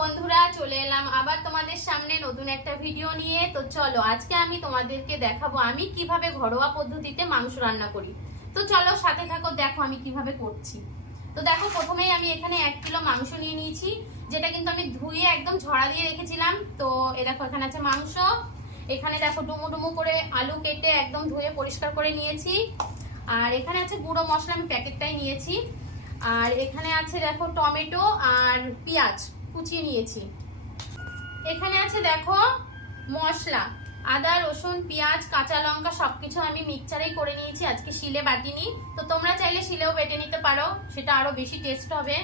বন্ধুরা, চলে এলাম আবার তোমাদের সামনে নতুন একটা ভিডিও নিয়ে। তো চলো আজকে আমি তোমাদেরকে দেখাবো আমি কিভাবে ঘরোয়া পদ্ধতিতে মাংস রান্না করি। তো চলো সাথে থাকো, দেখো আমি কিভাবে করছি। তো দেখো, প্রথমেই আমি এখানে 1 কিলো মাংস নিয়ে নিয়েছি, যেটা কিন্তু আমি ধুয়ে একদম ঝরা দিয়ে রেখেছিলাম। তো এ দেখো, এখানে আছে মাংস। এখানে দেখো ডুমু ডুমু করে আলু কেটে একদম ধুয়ে পরিষ্কার করে নিয়েছি। আর এখানে আছে গুঁড়ো মশলা, আমি প্যাকেটটাই নিয়েছি। আর এখানে আছে দেখো টমেটো আর পেঁয়াজ কুচিয়ে নিয়েছি। এখানে আছে দেখো মশলা, আদা রসুন পেঁয়াজ কাঁচা লঙ্কা সবকিছু আমি মিক্সচারেই করে নিয়েছি, আজকে শিলে বাটিনি। তো তোমরা চাইলে শিলেও বেটে নিতে পারো, সেটা আরো বেশি টেস্ট হবে।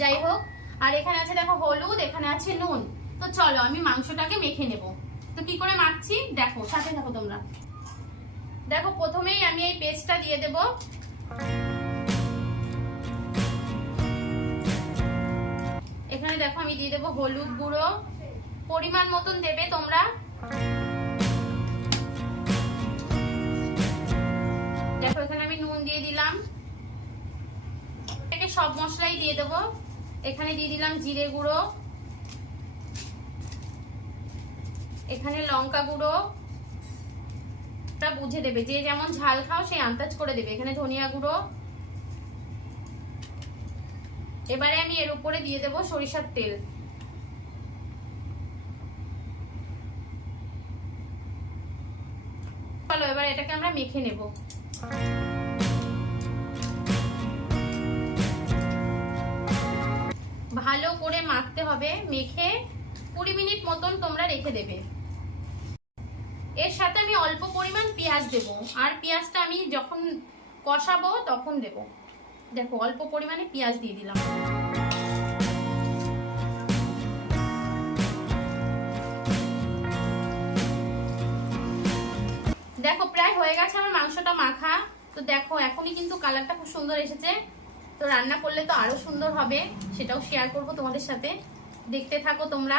যাই হোক, আর এখানে আছে দেখো হলুদ, এখানে আছে নুন। তো চলো আমি মাংসটাকে মেখে নেব। তো কি করে মাখছি দেখো, সাথে থাকো তোমরা। দেখো প্রথমেই আমি এই পেস্টটা দিয়ে দেব। এখানে দেখো আমি দিয়ে দেবো হলুদ গুঁড়ো, পরিমাণ মতন দেবে তোমরা। দেখো এখানে আমি নুন দিয়ে দিলাম। সব মশলাই দিয়ে দেবো। এখানে দিয়ে দিলাম জিরে গুঁড়ো, এখানে লঙ্কা গুঁড়ো, বুঝে দেবে, যে যেমন ঝাল খাও সেই আন্দাজ করে দেবে। এখানে ধনিয়া গুঁড়ো। এবারে আমি এর উপরে দিয়ে দেবো সরিষার তেল। চলো এবার এটাকে আমরা মেখে নেব। ভালো করে মাখতে হবে, মেখে 20 মিনিট মতন তোমরা রেখে দেবে। এর সাথে আমি অল্প পরিমাণ পেঁয়াজ দেব, আর পেঁয়াজটা আমি যখন কষাবো তখন দেব। দেখো অল্প পরিমাণে পেঁয়াজ দিয়ে দিলাম। দেখো প্রায় হয়ে গেছে আমার মাংসটা মাখা। তো দেখো এখনই কিন্তু কালারটা খুব সুন্দর এসেছে। তো রান্না করলে তো আরো সুন্দর হবে, সেটাও শেয়ার করব তোমাদের সাথে, দেখতে থাকো তোমরা।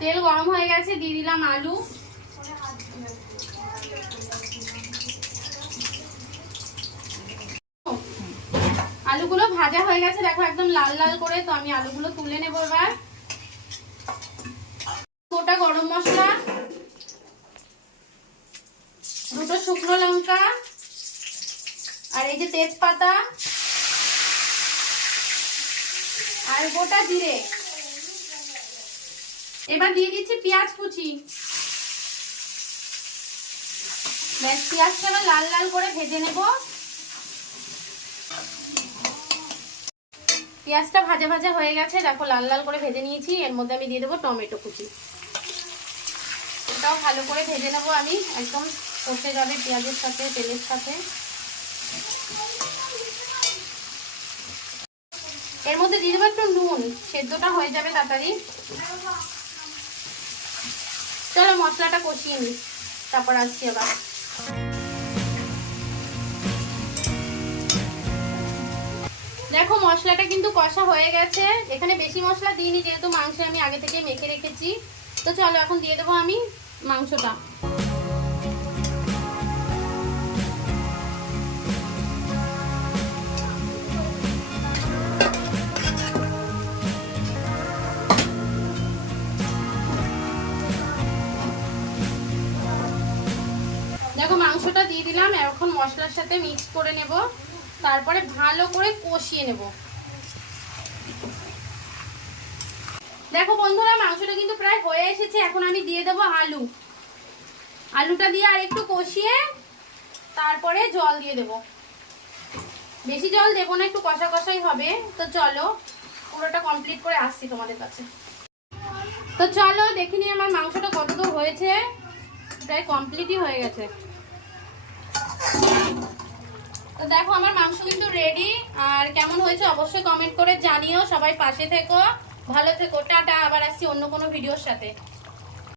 তেল গরম হয়ে গেছে, দিয়ে দিলাম আলু। আলুগুলো ভাজা হয়ে গেছে দেখো, একদম লাল লাল করে। তো আমি আলুগুলো তুলে নেব এবার। গোটা গরম মশলা, 2টো শুকনো লঙ্কা, আর এই যে তেজপাতা, আর গোটা জিরে। এবার দিয়ে দিচ্ছি পেঁয়াজ কুচি। ব্যাস, পেঁয়াজটা এবার লাল লাল করে ভেজে নেব। পেঁয়াজটা ভাজা ভাজা হয়ে গেছে দেখো, লাল লাল করে ভেজে নিয়েছি। এর মধ্যে আমি দিয়ে দেবো টমেটো কুচি। এটাও ভালো করে ভেজে নেবো আমি, একদম কষে যাবে পেঁয়াজের সাথে তেলের সাথে। এর মধ্যে দিয়ে দেবো একটু নুন, সেদ্ধটা হয়ে যাবে তাড়াতাড়ি। চলো মশলাটা কষিয়ে নিই, তারপর আসছি আবার। দেখো মশলাটা কিন্তু কষা হয়ে গেছে। এখানে বেশি মশলা দিইনি, যেহেতু মাংস আমি আগে থেকে মেখে রেখেছি। তো চলো এখন দিয়ে দেবো আমি মাংসটা। দেখো মাংসটা দিয়ে দিলাম, এখন মশলার সাথে মিক্স করে নেব, তারপরে ভালো করে কষিয়ে নেব। দেখো বন্ধুরা, মাংসটা কিন্তু প্রায় হয়ে এসেছে। এখন আমি দিয়ে দেবো আলু। আলুটা দিয়ে আর একটু কষিয়ে তারপরে জল দিয়ে দেব। বেশি জল দেবো না, একটু কষা কষাই হবে। তো চলো পুরোটা কমপ্লিট করে আসছি তোমাদের কাছে। তো চলো দেখে নিই আমার মাংসটা কতদূর হয়েছে। প্রায় কমপ্লিটই হয়ে গেছে। তো দেখো আমার মাংস কিন্তু রেডি। আর কেমন হয়েছে অবশ্যই কমেন্ট করে জানিও। সবাই পাশে থেকো, ভালো থেকো, টাটা। আবার আসছি অন্য কোনো ভিডিওর সাথে।